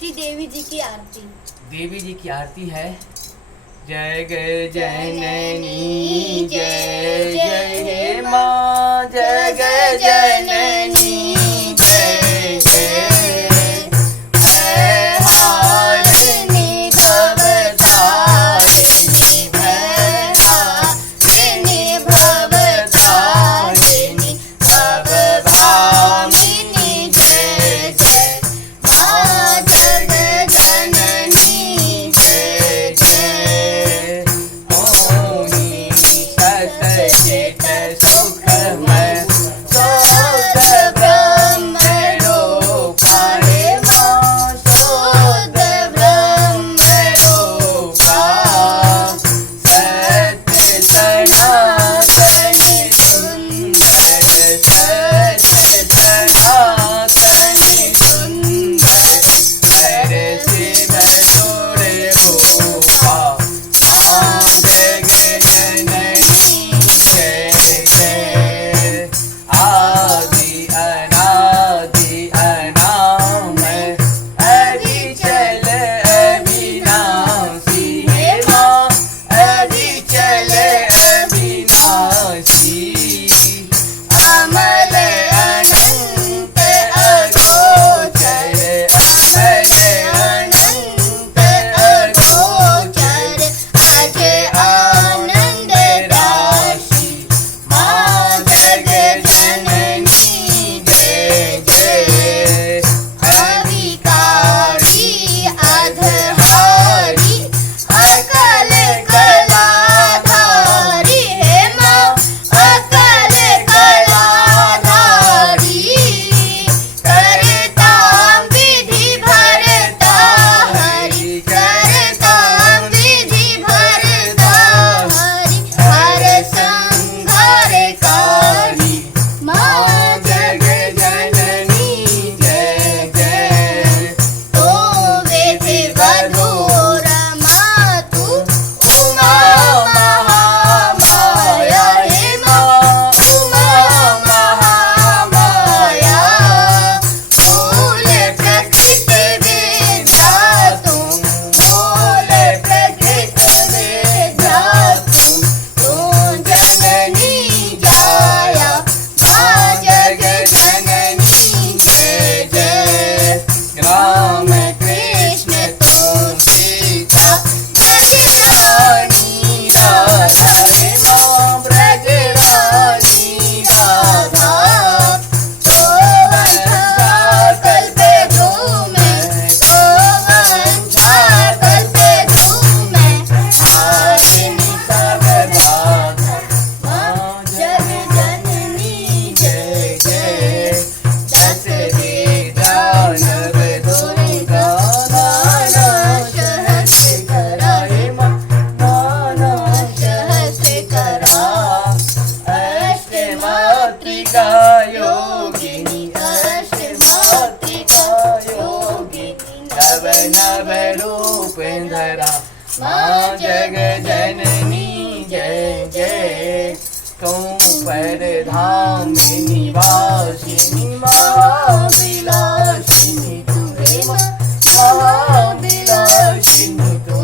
श्री देवी जी की आरती। देवी जी की आरती है। जय जय जननी जय जय हे माँ, जय जय जननी जय जय हारिणी भवतारिणी भयहारिणी भवतारिणी भवभामिनी जय जय माँ जगज्जननी जय जय। मोहिनी सतचित सुखमय शुद्ध ब्रह्म रूपा हे माँ, शुद्ध ब्रह्म रूपा सत्य सनातनि सुंदर, सत्य सनातनि सुंदर, हर शिव सुर रूपा माँ जगज्जननी जय जय। आदि अनादि अनामय अविचल अविनाशी हे माँ, अविचल अविनाशी। अमल अनंत अगोचर, अमल अनंत अगोचर, अजय आनंद राशि माँ जगज्जननी जय जय। अविकारी अधहारी अकल कलाधारी हे माँ, अकल कलाधारी करता विधि भरता हरि, करता विधि भरता हरि, हर संहारकारी माँ जगज्जननी जय जय। तो विधि वधूर मातु उमा महामाया हे माँ, उमा महामाया मूल प्रकृति विधातु, मूल प्रकृति विधातु तू जननी जाया माँ जगज्जननी जय जय। राम कृष्ण तू सीता ब्रजरानी राधा हे माँ, ब्रजरानी राधा तो वंशा कल्पे मैं, तो वंशा कल्पे मैं हारिणी सर्वदा माँ जगज्जननी जय जय। दस वेदा नव दुर्गा नाना सहस्र करा हे माँ, नाना सहस्र करा अष्टमातृका योगिनी, अष्टमातृका योगिनी नव नव रूप धरा माँ जगज्जननी जय जय। तुम पर धाम निवासिनी महाविलासिनी तू हे माँ, महाविलासिनी तू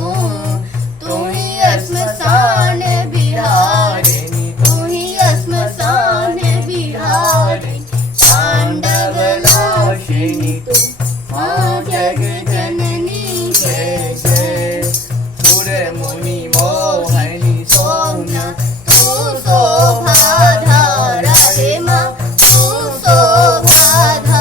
ही श्मशान बिहारिणी, तू ही श्मशान बिहारिणी तांडव नाशिनी तू माँ जगज्जननी जय जय। सुर मुनि मोहनी सोना तू शोभाधारा हे माँ, तू शोभाधारा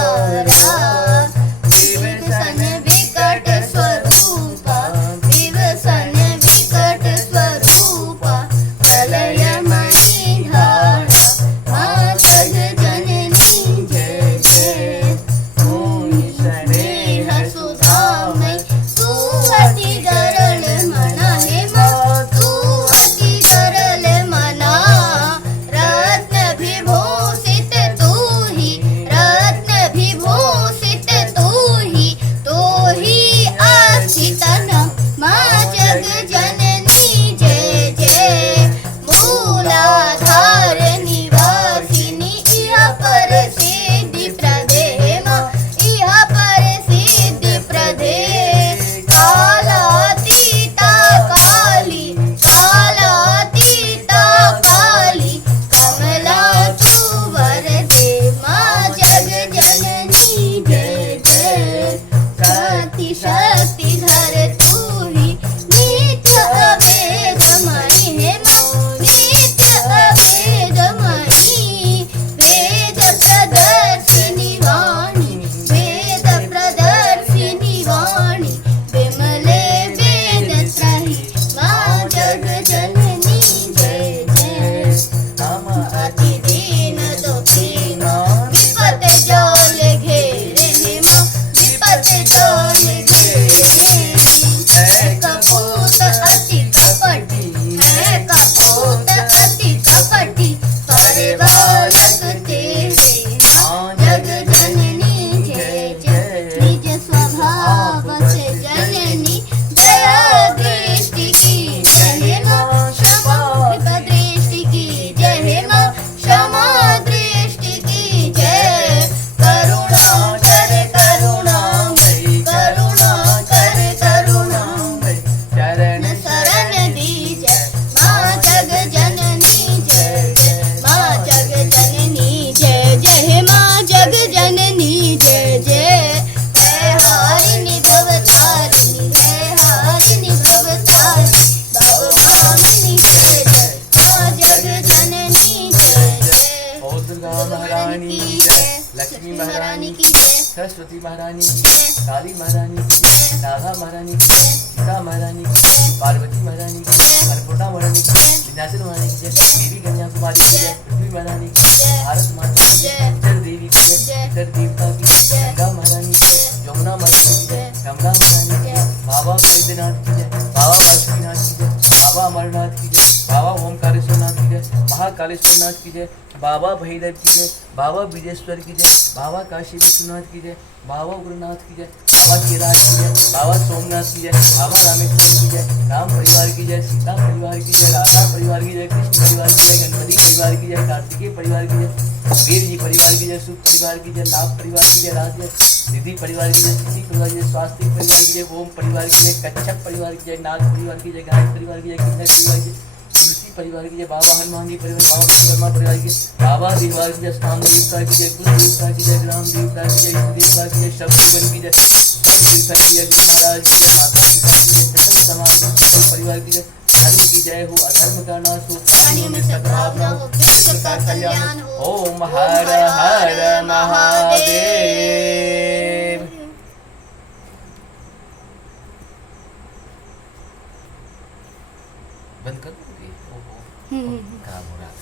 सरस्वती महारानी की, जय काली महारानी की, जय नागा महारानी की, सीता महारानी की, पार्वती महारानी की, अन्नपूर्णा महारानी की, विंध्याचल महारानी की जय, देवी कन्याकुमारी की जय, पृथ्वी महारानी की, जय भारत माता की जय, इतर देवी की जय, जय इतर देवता की जय, गंगा महारानी की जय, यमुना महारानी की जय, गंगा महारानी की जय, बाबा वैद्यनाथ की जय, बाबा वासुकीनाथ की जय, बाबा अमरनाथ की जय, बाबा ओमकारेश्वरनाथ की जय, महाकालेश्वरनाथ की जय, बाबा भैरव की जय, बाबा बिदेश्वर की जय, बाबा काशी विश्वनाथ की जय, बाबा उग्रनाथ की जय, बाबा केदार की जय, बाबा सोमनाथ की जय, बाबा रामेश्वर की जय, राम परिवार की जय, सीता परिवार की जय, राधा परिवार की जय, कृष्ण परिवार की जय, गणपति परिवार की जय, कार्तिकेय परिवार की जय, वीर जी परिवार की जय, सुख परिवार की जय, लाभ परिवार की जय, राज निधि परिवार की जय, सिद्धि परिवार की जय, स्वास्थ्य परिवार की जय, ओम परिवार की जय, कच्छप परिवार की जय, नाग परिवार की जय, गाय परिवार की जय, किन्नर परिवार की जय, तुलसी परिवार की जय, बाबा हनुमान जी परिवार, बाबा विश्वकर्मा परिवार की जय, बाबा देववार की जय, स्थान देवता की जय, कुल देवता की जय, ग्राम देवता की जय, देवता की जय, शब्द जीवन की जय, तीर्थन की जय, गुरु महाराज की जय, माता पिता की जय, चतुर समागम सकल परिवार की जय, धर्म की जय हो, अधर्म का नाश हो, प्राणियों में सद्भाव न हो, विश्व का कल्याण हो। ओम हर हर महादेव। बंद कर दोगे? ओहो, काम हो रहा है।